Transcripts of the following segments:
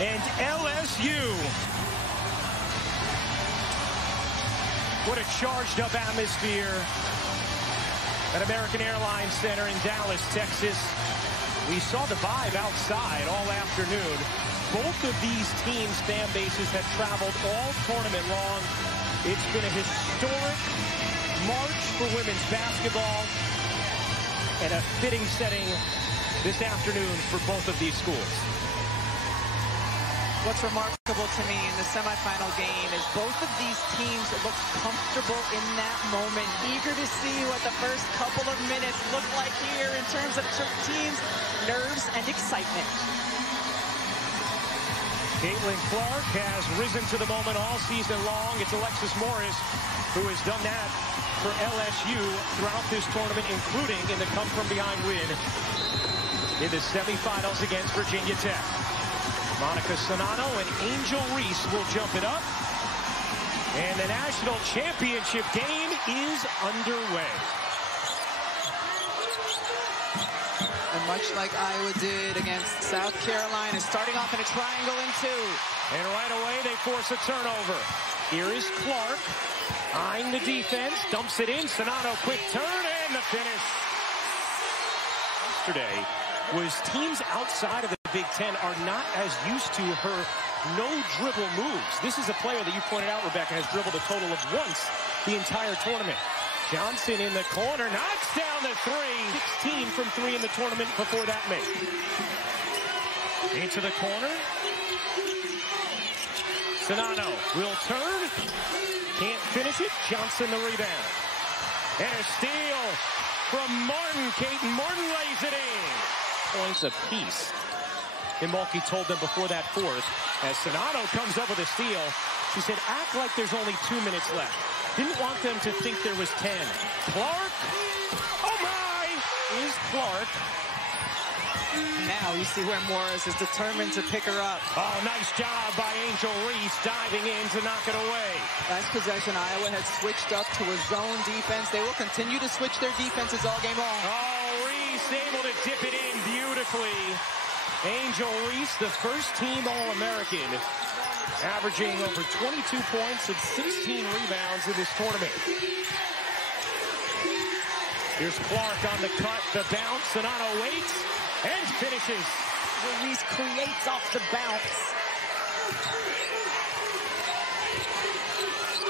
and LSU. What a charged up atmosphere at American Airlines Center in Dallas, Texas. We saw the vibe outside all afternoon. Both of these teams' fan bases have traveled all tournament long. It's been a historic march for women's basketball and a fitting setting this afternoon for both of these schools. What's remarkable to me in the semifinal game is both of these teams look comfortable in that moment, eager to see what the first couple of minutes look like here in terms of teams' nerves and excitement. Caitlin Clark has risen to the moment all season long. It's Alexis Morris who has done that for LSU throughout this tournament, including in the come-from-behind win in the semifinals against Virginia Tech. Monica Sonano and Angel Reese will jump it up. And the national championship game is underway. And much like Iowa did against South Carolina, starting off in a triangle in two. And right away, they force a turnover. Here is Clark, eyeing the defense, dumps it in. Sonano, quick turn, and the finish. Yesterday was teams outside of the Big Ten are not as used to her no-dribble moves. This is a player that you pointed out, Rebecca, has dribbled a total of once the entire tournament. Johnson in the corner, knocks down the three. 16 from three in the tournament before that make. Into the corner. Sonano will turn. Can't finish it. Johnson the rebound. And a steal from Martin. Caton Martin lays it in. Points apiece. And Mulkey told them before that fourth, as Sonano comes up with a steal, she said, act like there's only 2 minutes left. Didn't want them to think there was 10. Clark, oh my, is Clark. Now you see where Morris is determined to pick her up. Oh, nice job by Angel Reese diving in to knock it away. Last possession, Iowa had switched up to a zone defense. They will continue to switch their defenses all game long. Oh, Reese able to dip it in beautifully. Angel Reese, the first team All-American, averaging over 22 points and 16 rebounds in this tournament. Here's Clark on the cut, the bounce. Sonano waits and finishes. Reese creates off the bounce.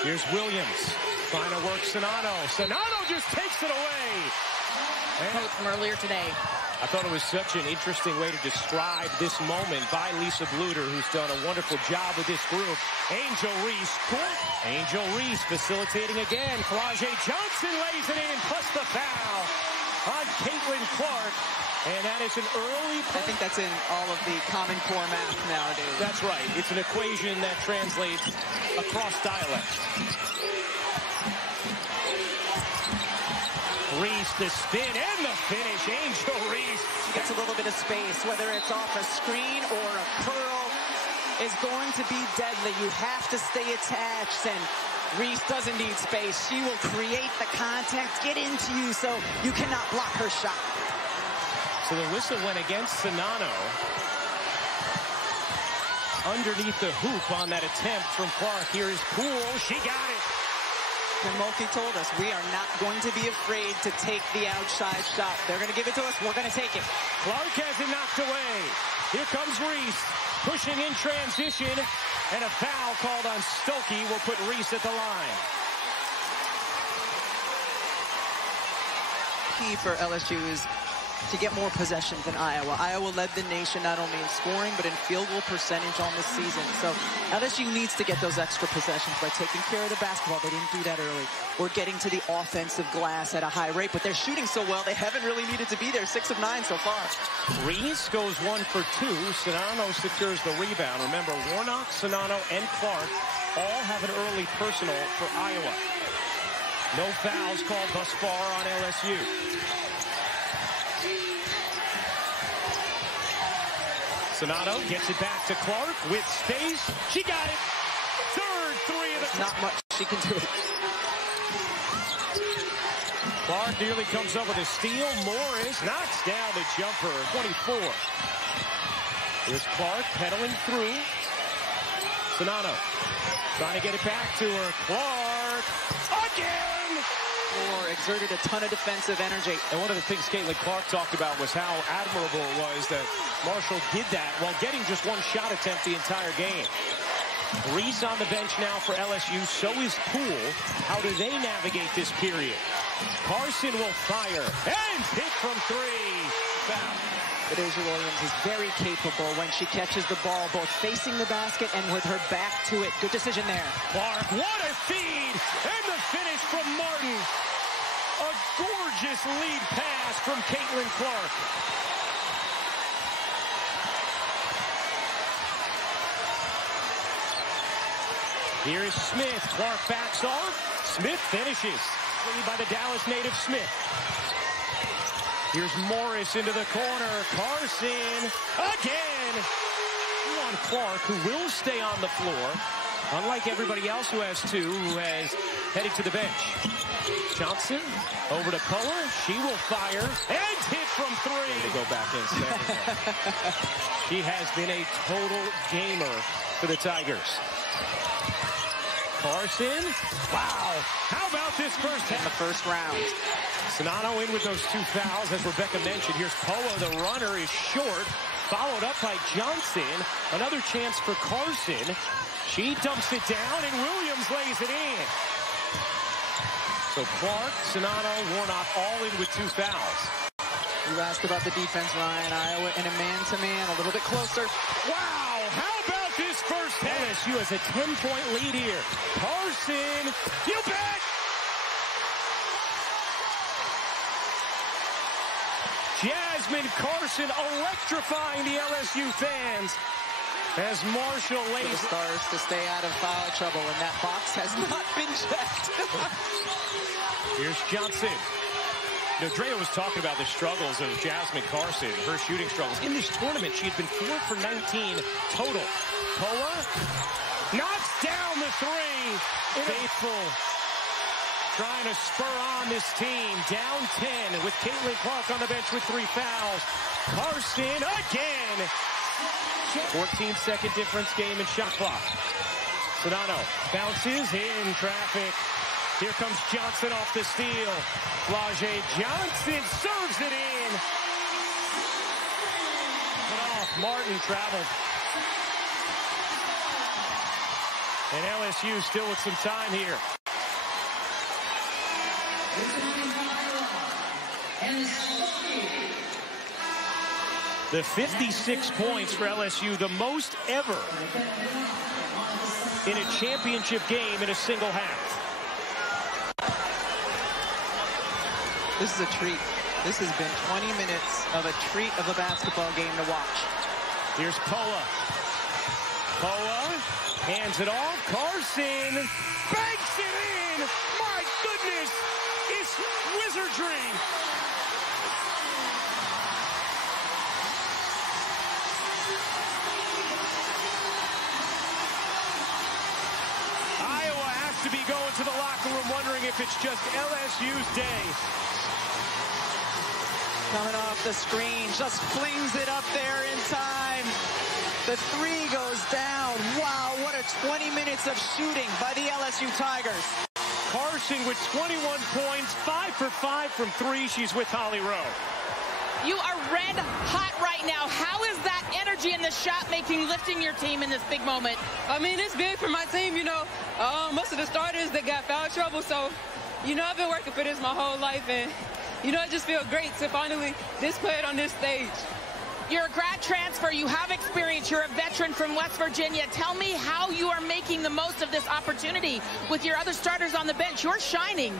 Here's Williams trying to work Sonano. Sonano just takes it away. Quote from earlier today. I thought it was such an interesting way to describe this moment by Lisa Bluter, who's done a wonderful job with this group. Angel Reese, Angel Reese facilitating again. Kalaje Johnson lays it in, plus the foul on Caitlin Clark. And that is an early play. I think that's in all of the Common Core math nowadays. That's right. It's an equation that translates across dialects. Reese, the spin and the finish. Angel Reese. She gets a little bit of space, whether it's off a screen or a curl, is going to be deadly. You have to stay attached, and Reese doesn't need space. She will create the contact, get into you, so you cannot block her shot. So the whistle went against Sonano. Underneath the hoop on that attempt from Clark. Here is Poole. She got it. And Mulkey told us we are not going to be afraid to take the outside shot. They're going to give it to us. We're going to take it. Clark has it knocked away. Here comes Reese, pushing in transition, and a foul called on Stokey will put Reese at the line. Key for LSU is to get more possession than Iowa. Iowa led the nation not only in scoring, but in field goal percentage on this season. So LSU needs to get those extra possessions by taking care of the basketball. They didn't do that early. Or getting to the offensive glass at a high rate, but they're shooting so well, they haven't really needed to be there. 6 of 9 so far. Reese goes 1 for 2. Sonano secures the rebound. Remember, Warnock, Sonano, and Clark all have an early personal for Iowa. No fouls called thus far on LSU. Sonano gets it back to Clark with space. She got it. Third three of the... Not much she can do. Clark nearly comes up with a steal. Morris knocks down the jumper. 24. Here's Clark pedaling through. Sonano trying to get it back to her. Clark again! Or exerted a ton of defensive energy. And one of the things Caitlin Clark talked about was how admirable it was that Marshall did that while getting just one shot attempt the entire game. Reese on the bench now for LSU. So is Poole. How do they navigate this period? Carson will fire and hit from three. Foul. But Asia Williams is very capable when she catches the ball, both facing the basket and with her back to it. Good decision there. Clark, what a feed! And the finish from Martin. A gorgeous lead pass from Caitlin Clark. Here is Smith. Clark backs off. Smith finishes. Lead by the Dallas native Smith. Here's Morris into the corner. Carson again. On Clark, who will stay on the floor. Unlike everybody else who has two, who has headed to the bench. Johnson over to Poa. She will fire and hit from three. To go back in. She has been a total gamer for the Tigers. Carson. Wow. How about this first half? In the first round. Sonano in with those two fouls, as Rebecca mentioned. Here's Poa. The runner is short. Followed up by Johnson. Another chance for Carson. She dumps it down, and Williams lays it in. So Clark, Sonano, Warnock all in with two fouls. You asked about the defense, Ryan. Iowa in a man-to-man, a little bit closer. Wow, how about this first half? LSU has a 10-point lead here. Carson, you bet! Jasmine Carson electrifying the LSU fans as Marshall lays the Stars to stay out of foul trouble, and that box has not been checked. Here's Johnson. You know, Drea was talking about the struggles of Jasmine Carson, her shooting struggles. In this tournament, she had been 4 for 19 total. Poa knocks down the three. Faithful trying to spur on this team. Down 10 with Caitlin Clark on the bench with 3 fouls. Carson again. 14-second difference game in shot clock. Sonano bounces in traffic. Here comes Johnson off the steal. Flage Johnson serves it in. But off. Martin traveled. And LSU still with some time here. The 56 points for LSU, the most ever in a championship game in a single half. This is a treat. This has been 20 minutes of a treat of a basketball game to watch. Here's Poa. Poa hands it off. Carson banks it in. My goodness, it's wizardry. Iowa has to be going to the locker room wondering if it's just LSU's day. Coming off the screen, just flings it up there in time. The three goes down. Wow, what a 20 minutes of shooting by the LSU Tigers. Carson with 21 points, 5 for 5 from 3. She's with Holly Rowe. You are red hot right now. How is that energy in the shot making lifting your team in this big moment? I mean, it's big for my team, you know. Most of the starters, they got foul trouble, so, you know, I've been working for this my whole life, and you know, it just feels great to finally display it on this stage. You're a grad transfer. You have experience. You're a veteran from West Virginia. Tell me how you are making the most of this opportunity with your other starters on the bench. You're shining.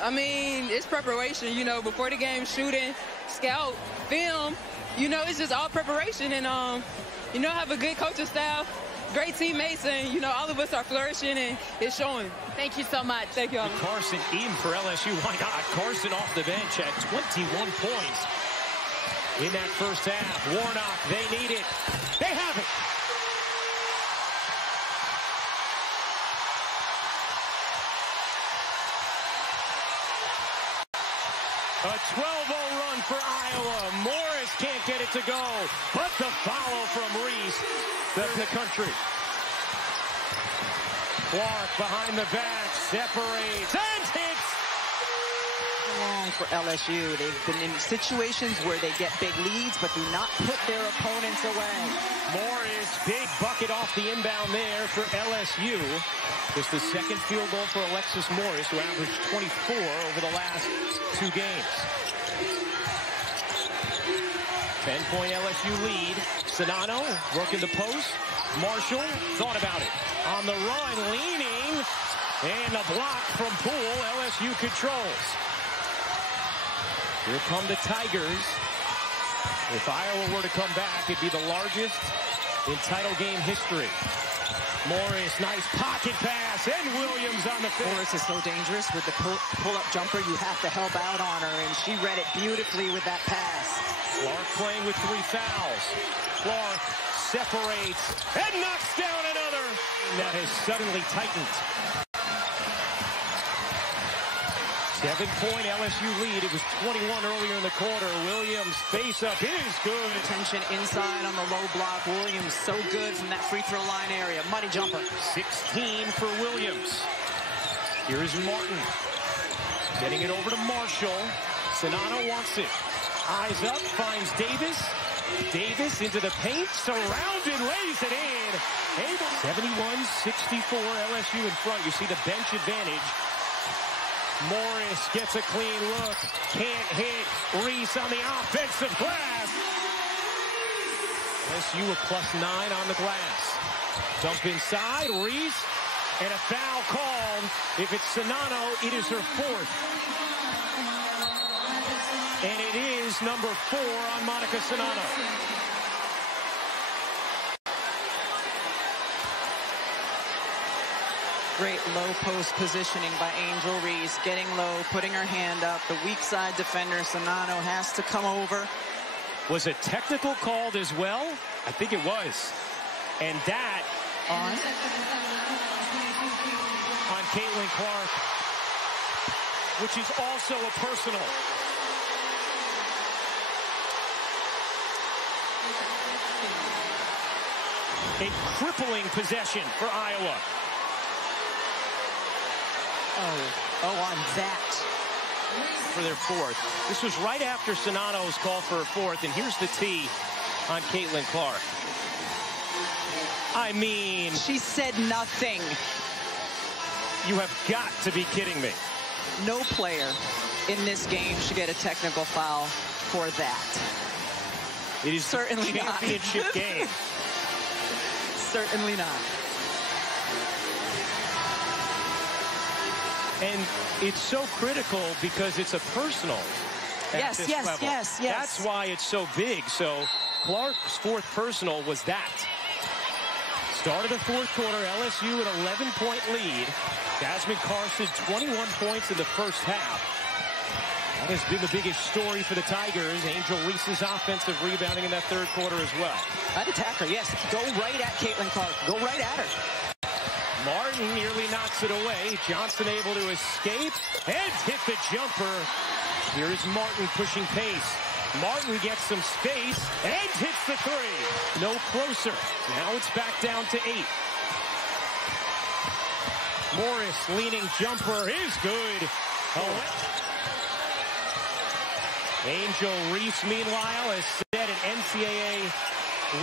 I mean, it's preparation, you know, before the game, shooting, scout, film. You know, it's just all preparation. And, you know, I have a good coaching staff, great teammates, and, you know, all of us are flourishing, and it's showing. Thank you so much. Thank you. Carson in for LSU. Why not? Carson off the bench at 21 points in that first half. Warnock, they need it. They have it. A 12-0 run for Iowa. Morris can't get it to go. But the follow from Reese, the country. Clark behind the back, separates, and hits. Long for LSU. They've been in situations where they get big leads, but do not put their opponents away. Morris, big bucket off the inbound there for LSU. Just the second field goal for Alexis Morris, who averaged 24 over the last 2 games. 10-point LSU lead. Sonano working the post. Marshall thought about it. On the run, leaning, and a block from Poole. LSU controls. Here come the Tigers. If Iowa were to come back, it'd be the largest in title game history. Morris, nice pocket pass, and Williams on the finish. Morris is so dangerous with the pull-up jumper. You have to help out on her, and she read it beautifully with that pass. Clark playing with 3 fouls. Clark separates and knocks down another. That has suddenly tightened. 7-point LSU lead. It was 21 earlier in the quarter. Williams face up is good. Attention inside on the low block. Williams so good from that free throw line area. Money jumper. 16 for Williams. Here's Martin. Getting it over to Marshall. Sonano wants it. Eyes up, finds Davis. Davis into the paint, surrounded, lays it in. 71-64, LSU in front. You see the bench advantage. Morris gets a clean look. Can't hit. Reese on the offensive glass. LSU a +9 on the glass. Dump inside. Reese. And a foul called. If it's Sonano, it is her 4th. And it is number 4 on Monica Sonano. Great low post positioning by Angel Reese. Getting low, putting her hand up. The weak side defender, Sonano, has to come over. Was a technical called as well? I think it was. And that on Caitlin Clark, which is also a personal. A crippling possession for Iowa. Oh, on that. For their 4th. This was right after Sonano's call for her 4th, and here's the tee on Caitlin Clark. I mean... She said nothing. You have got to be kidding me. No player in this game should get a technical foul for that. It is certainly a championship game. Certainly not. And it's so critical because it's a personal at this level. Yes. That's why it's so big. So Clark's 4th personal was that. Start of the 4th quarter, LSU an 11-point lead. Jasmine Carson, 21 points in the first half. That has been the biggest story for the Tigers. Angel Reese's offensive rebounding in that 3rd quarter as well. I'd attack her, yes. Go right at Caitlin Clark. Go right at her. Martin nearly knocks it away. Johnson able to escape and hit the jumper. Here is Martin pushing pace. Martin gets some space and hits the 3. No closer. Now it's back down to 8. Morris leaning jumper is good. Angel Reese, meanwhile, has set an NCAA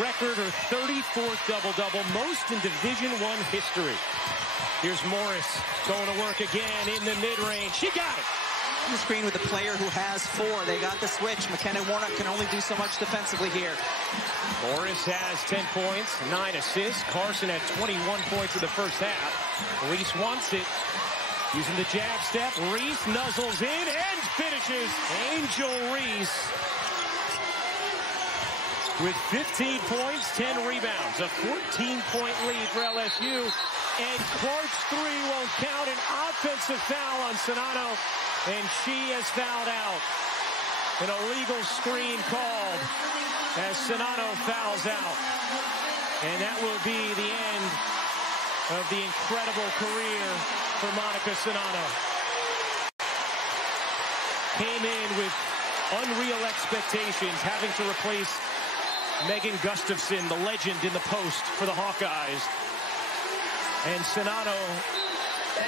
record, her 34th double-double, most in Division I history. Here's Morris going to work again in the mid-range. She got it. On the screen with a player who has 4. They got the switch. McKenna Warnock can only do so much defensively here. Morris has 10 points, 9 assists. Carson had 21 points in the first half. Reese wants it. Using the jab step, Reese nuzzles in and finishes. Angel Reese with 15 points, 10 rebounds. A 14-point lead for LSU. And Clark's 3 won't count. An offensive foul on Sonano. And she has fouled out. An illegal screen called as Sonano fouls out. And that will be the end of the incredible career for Monica Sonano. Came in with unreal expectations, having to replace Megan Gustafson, the legend in the post for the Hawkeyes. And Czinano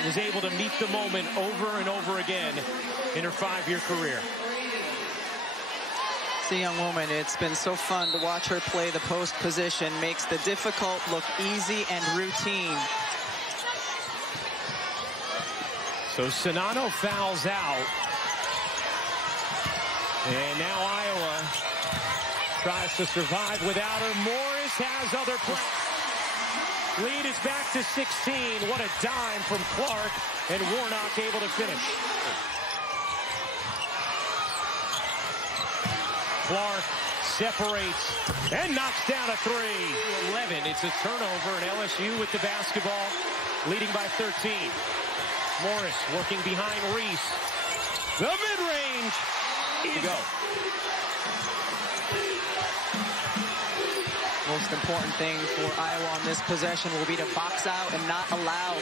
was able to meet the moment over and over again in her 5-year career. It's a young woman. It's been so fun to watch her play the post position. Makes the difficult look easy and routine. So Czinano fouls out. And now Iowa tries to survive without her. Morris has other play. Lead is back to 16. What a dime from Clark, and Warnock able to finish. Clark separates and knocks down a 3. 11. It's a turnover, and LSU with the basketball, leading by 13. Morris working behind Reese. The mid-range. To go. Most important thing for Iowa on this possession will be to box out and not allow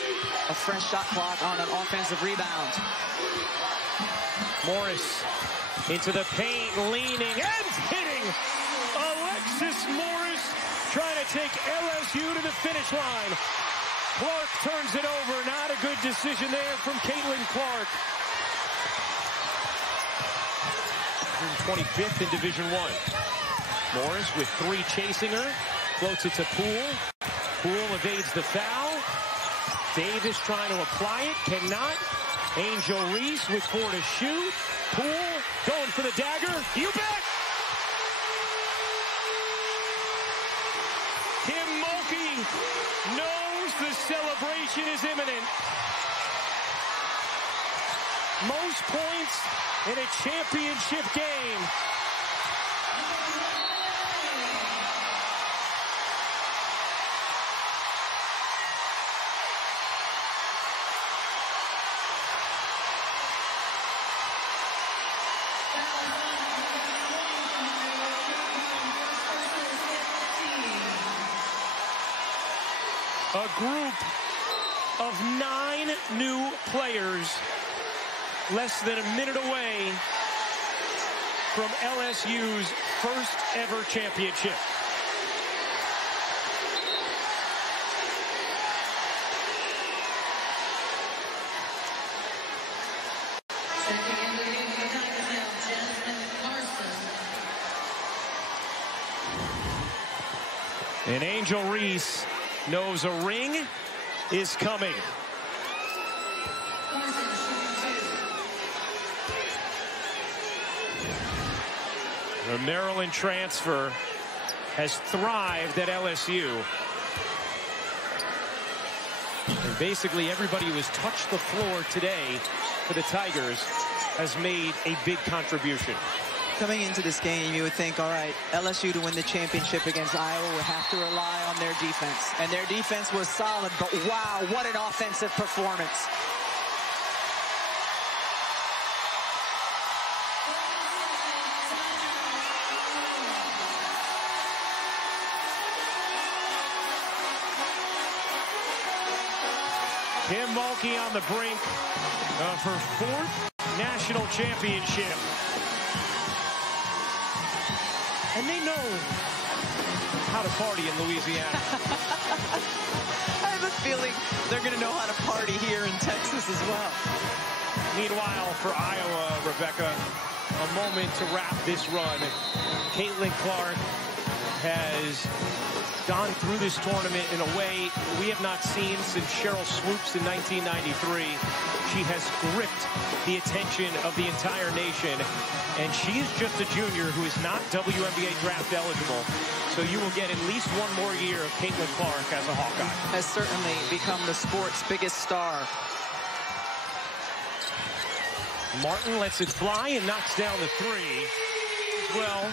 a fresh shot clock on an offensive rebound. Morris into the paint, leaning and hitting. Alexis Morris trying to take LSU to the finish line. Clark turns it over. Not a good decision there from Caitlin Clark. 125th in Division I. Morris with 3 chasing her. Floats it to Poole. Poole evades the foul. Davis trying to apply it. Cannot. Angel Reese with 4 to shoot. Poole going for the dagger. You bet! Kim Mulkey knows the celebration is imminent. Most points in a championship game. A group of 9 new players less than a minute away from LSU's first ever championship. And Angel Reese knows a ring is coming. The Maryland transfer has thrived at LSU. And basically everybody who has touched the floor today for the Tigers has made a big contribution. Coming into this game, you would think, all right, LSU to win the championship against Iowa would have to rely on their defense. And their defense was solid, but wow, what an offensive performance. Kim Mulkey on the brink of her 4th national championship. And they know how to party in Louisiana. I have a feeling they're going to know how to party here in Texas as well. Meanwhile, for Iowa, Rebecca, a moment to wrap this run. Caitlin Clark has gone through this tournament in a way we have not seen since Cheryl Swoops in 1993. She has gripped the attention of the entire nation, and she is just a junior who is not WNBA draft eligible. So you will get at least one more year of Caitlin Clark as a Hawkeye. Has certainly become the sport's biggest star. Martin lets it fly and knocks down the 3. Well,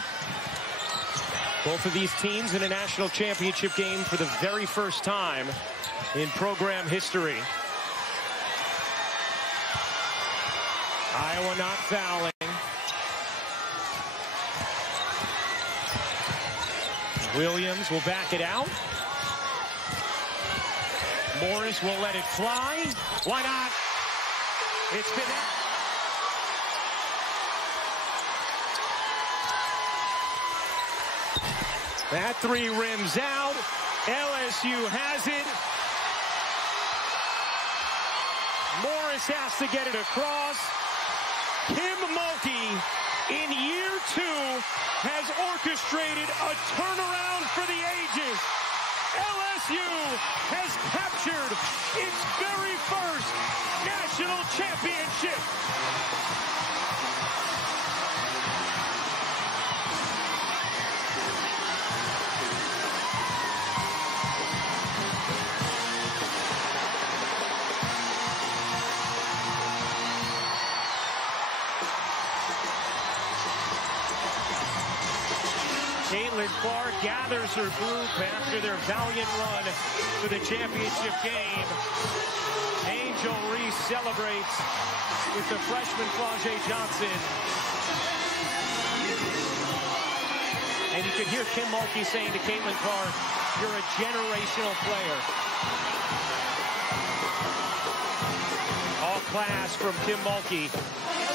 both of these teams in a national championship game for the very first time in program history. Iowa not fouling. Williams will back it out. Morris will let it fly. Why not? It's been... That three rims out. LSU has it. Morris has to get it across. Kim Mulkey, in year 2, has orchestrated a turnaround for the ages. LSU has captured its very first national championship. Caitlin Clark gathers her group after their valiant run for the championship game. Angel Reese celebrates with the freshman Flau'jae Johnson. And you could hear Kim Mulkey saying to Caitlin Clark, "You're a generational player." All class from Kim Mulkey.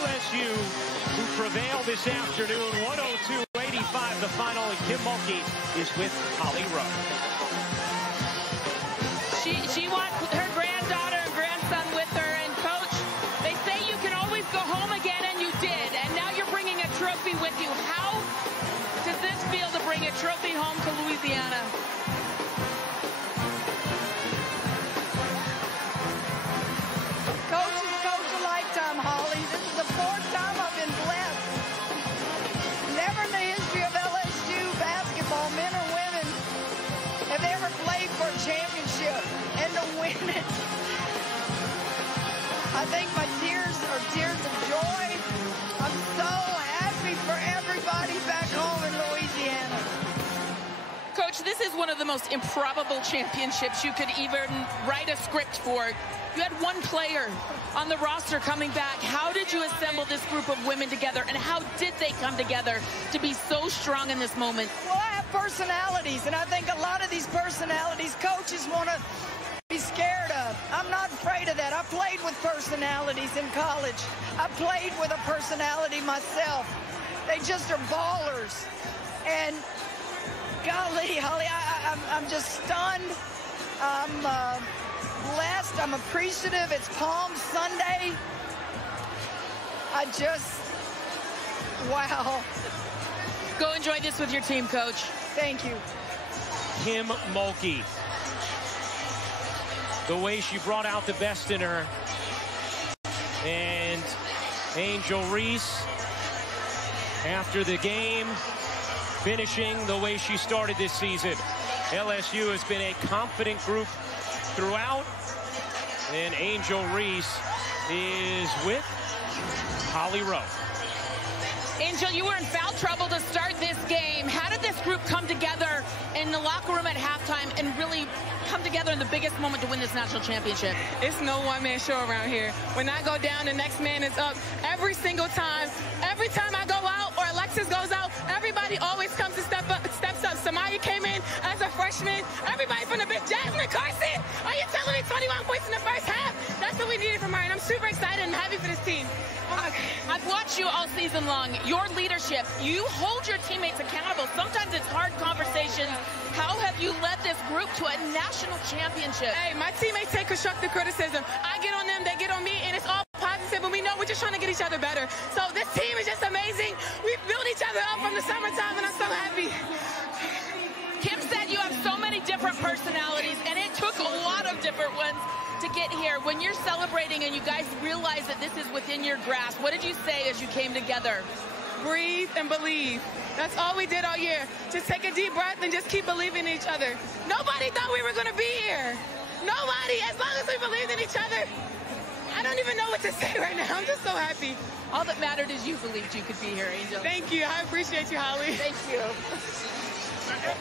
LSU, who prevailed this afternoon, 102-85 the final, and Kim Mulkey is with Holly Rowe. She wants her granddaughter and grandson with her, and Coach, they say you can always go home again, and you did, and now you're bringing a trophy with you. How does this feel to bring a trophy home to Louisiana? Coach a lifetime, Holly. This is the 4th time I've been blessed. Never in the history of LSU basketball, men or women, have ever played for a championship and to win it. I think my tears are tears of joy. I'm so happy for everybody back home in Louisiana. Coach, this is one of the most improbable championships you could even write a script for. You had one player on the roster coming back. How did you assemble this group of women together, and how did they come together to be so strong in this moment? Well, I have personalities, and I think a lot of these personalities coaches want to be scared of. I'm not afraid of that. I played with personalities in college. I played with a personality myself. They just are ballers. And golly, Holly, I'm just stunned. I'm blessed. I'm appreciative. It's Palm Sunday. Wow. Go enjoy this with your team, Coach. Thank you. Kim Mulkey. The way she brought out the best in her. And Angel Reese, after the game, finishing the way she started this season. LSU has been a confident group throughout, and Angel Reese is with Holly Rowe. Angel, you were in foul trouble to start this game. How did this group come together in the locker room at halftime and really come together in the biggest moment to win this national championship? It's no one-man show around here. When I go down, the next man is up every single time. Every time I go out or Alexis goes out, everybody always comes to steps up. Samaya came in as a freshman. Everybody from the bench. Jasmine Carson, are you telling me 21 points in the first half? That's what we needed from her, and I'm super excited and happy for this team. I've watched you all season long. Your leadership, you hold your teammates accountable. Sometimes it's hard conversations. How have you led this group to a national championship? Hey, my teammates take constructive criticism. I get on them, they get on me, and it's all positive, and we know we're just trying to get each other better. So this team is just amazing. We built each other up from the summertime, and I'm so happy. Kim said you have so many different personalities, and it took a lot of different ones to get here. When you're celebrating and you guys realize that this is within your grasp, what did you say as you came together? Breathe and believe. That's all we did all year. Just take a deep breath and just keep believing in each other. Nobody thought we were going to be here. Nobody, as long as we believed in each other. I don't even know what to say right now. I'm just so happy. All that mattered is you believed you could be here, Angel. Thank you. I appreciate you, Holly. Thank you.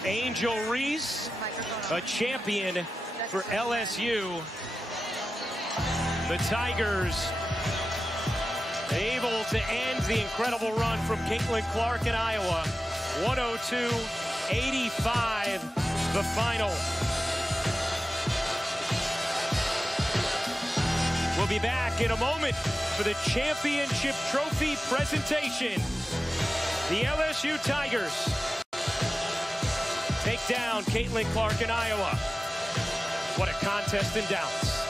Angel Reese, a champion for LSU. The Tigers able to end the incredible run from Caitlin Clark in Iowa. 102-85, the final. We'll be back in a moment for the championship trophy presentation. The LSU Tigers down Caitlin Clark in Iowa. What a contest in Dallas.